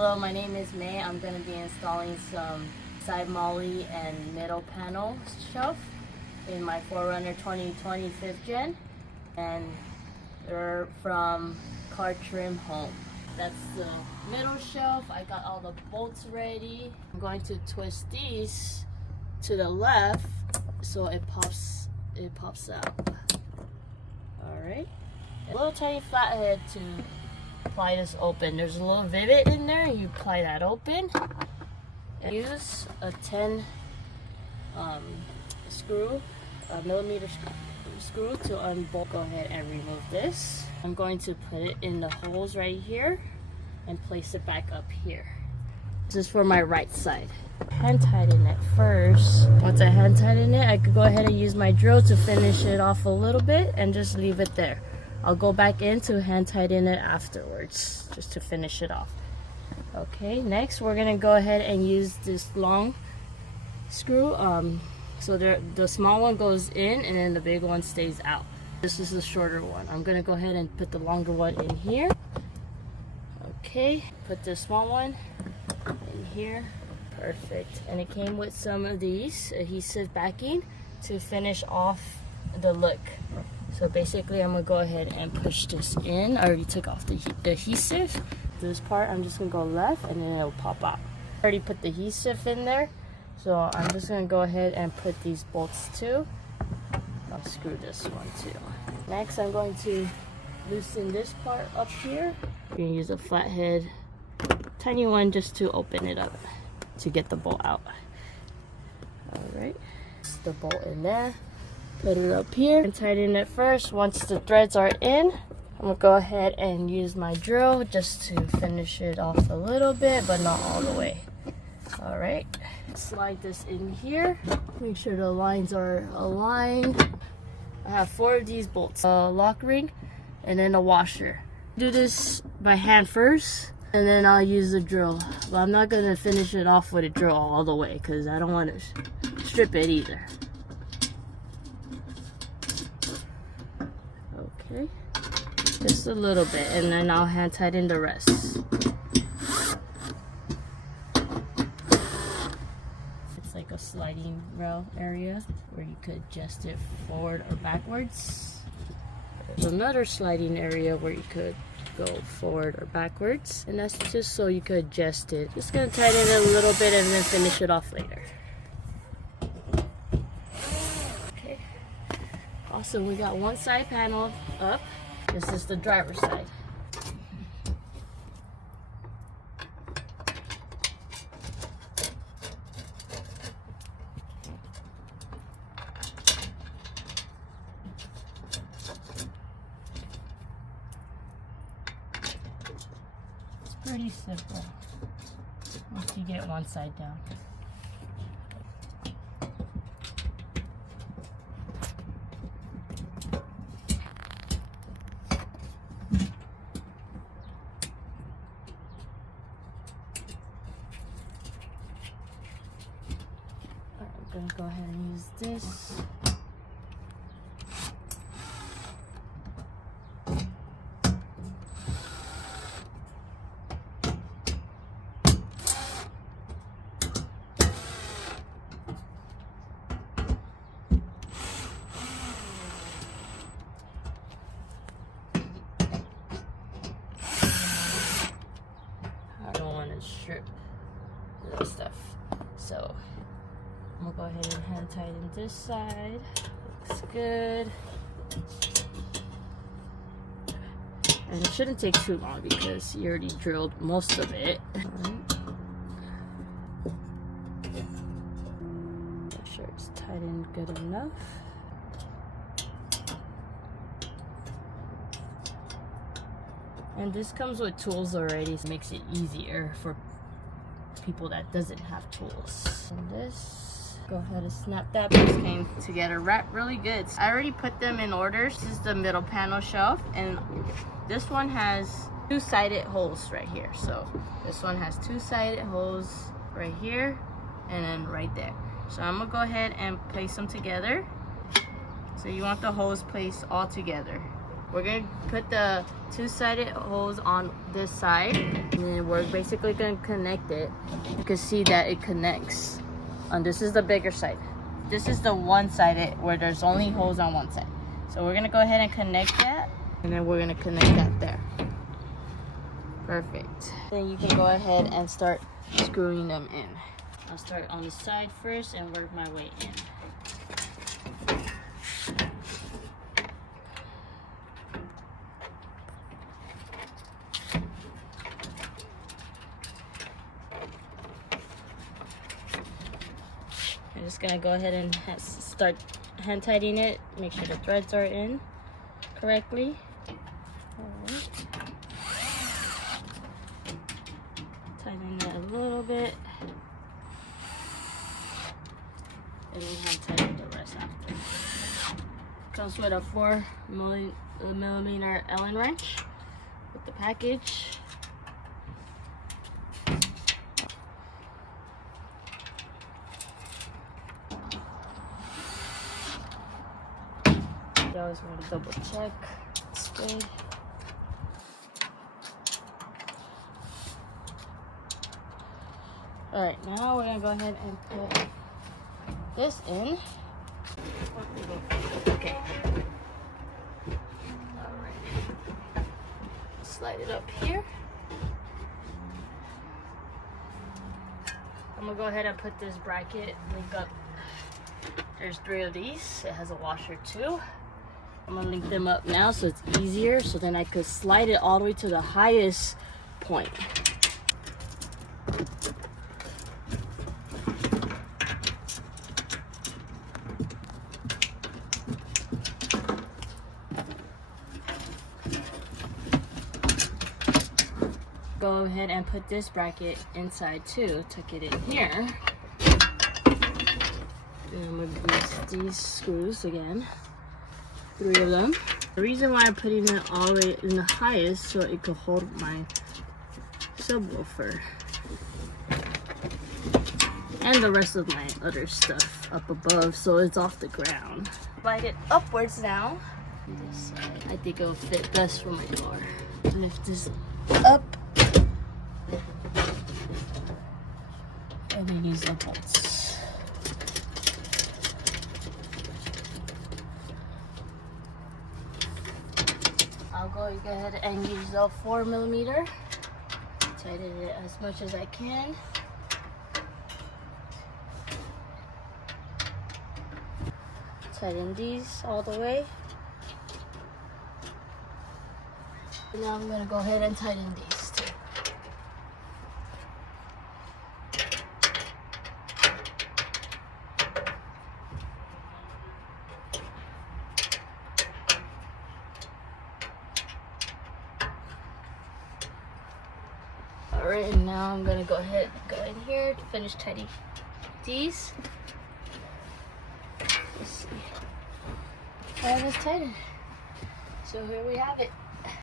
Hello, my name is May. I'm going to be installing some side molle and middle panel shelf in my 4runner 2020 5th gen, and they're from CarTrimHome. That's the middle shelf. I got all the bolts ready. I'm going to twist these to the left so it pops out. Alright. A little tiny flathead to pry this open. There's a little rivet in there. You pry that open. And use a 10 screw, a millimeter screw to unbolt. Go ahead and remove this. I'm going to put it in the holes right here and place it back up here. This is for my right side. Hand tighten it first. Once I hand tighten it, I could go ahead and use my drill to finish it off a little bit and just leave it there. I'll go back in to hand tighten it afterwards, just to finish it off. Okay, next we're gonna go ahead and use this long screw. So the small one goes in and then the big one stays out. This is the shorter one. I'm gonna go ahead and put the longer one in here. Okay, put the small one in here. Perfect. And it came with some of these adhesive backing to finish off the look. So basically I'm gonna go ahead and push this in. I already took off the adhesive. This part I'm just gonna go left and then it'll pop out. I already put the adhesive in there, so I'm just gonna go ahead and put these bolts too. I'll screw this one too. Next I'm going to loosen this part up here. You're gonna use a flathead, tiny one, just to open it up to get the bolt out. Alright, the bolt in there. Put it up here and tighten it first. Once the threads are in, I'm gonna go ahead and use my drill just to finish it off a little bit, but not all the way. All right, slide this in here. Make sure the lines are aligned. I have 4 of these bolts, a lock ring, and then a washer. Do this by hand first, and then I'll use the drill. But I'm not gonna finish it off with a drill all the way because I don't want to strip it either. Okay, just a little bit, and then I'll hand tighten the rest. It's like a sliding rail area where you could adjust it forward or backwards. There's another sliding area where you could go forward or backwards, and that's just so you could adjust it. Just gonna tighten it a little bit and then finish it off later. Also, we got one side panel up. This is the driver's side. It's pretty simple once you get one side down. I'm gonna go ahead and use this. I don't want to strip the stuff, so I'm gonna go ahead and hand tighten this side. Looks good. And it shouldn't take too long because you already drilled most of it. Make sure it's tightened good enough. And this comes with tools already, so it makes it easier for people that doesn't have tools. And this, go ahead and snap that. This came together wrapped really good. I already put them in order. This is the middle panel shelf, and this one has 2-sided holes right here. So this one has 2-sided holes right here and then right there. So I'm gonna go ahead and place them together. So you want the holes placed all together. We're gonna put the two-sided hose on this side, and then we're basically gonna connect it. You can see that it connects. And this is the bigger side. This is the one-sided where there's only hose on one side. So we're gonna go ahead and connect that, and then we're gonna connect that there. Perfect. Then you can go ahead and start screwing them in. I'll start on the side first and work my way in. I'm just gonna go ahead and start hand tightening it. Make sure the threads are in correctly. Alright. Tighten it a little bit. And then hand tighten the rest after. Comes with a 4mm Allen wrench with the package. You always want to double check. It's good. Alright, now we're gonna go ahead and put this in. Okay. Alright. Slide it up here. I'm gonna go ahead and put this bracket link up. There's 3 of these. It has a washer too. I'm gonna link them up now so it's easier, so then I could slide it all the way to the highest point. Go ahead and put this bracket inside too. Tuck it in here. And I'm gonna use these screws again. 3 of them. The reason why I'm putting it all the way in the highest so it could hold my subwoofer and the rest of my other stuff up above so it's off the ground. Slide it upwards now. This side, I think it'll fit best for my car. Lift this up and then use the bolts. I'll go ahead and use the 4mm. Tighten it as much as I can. Tighten these all the way. And now I'm gonna go ahead and tighten these too. Alright, and now I'm gonna go ahead and go in here to finish tightening these. Let's see. And it's tightened. So here we have it.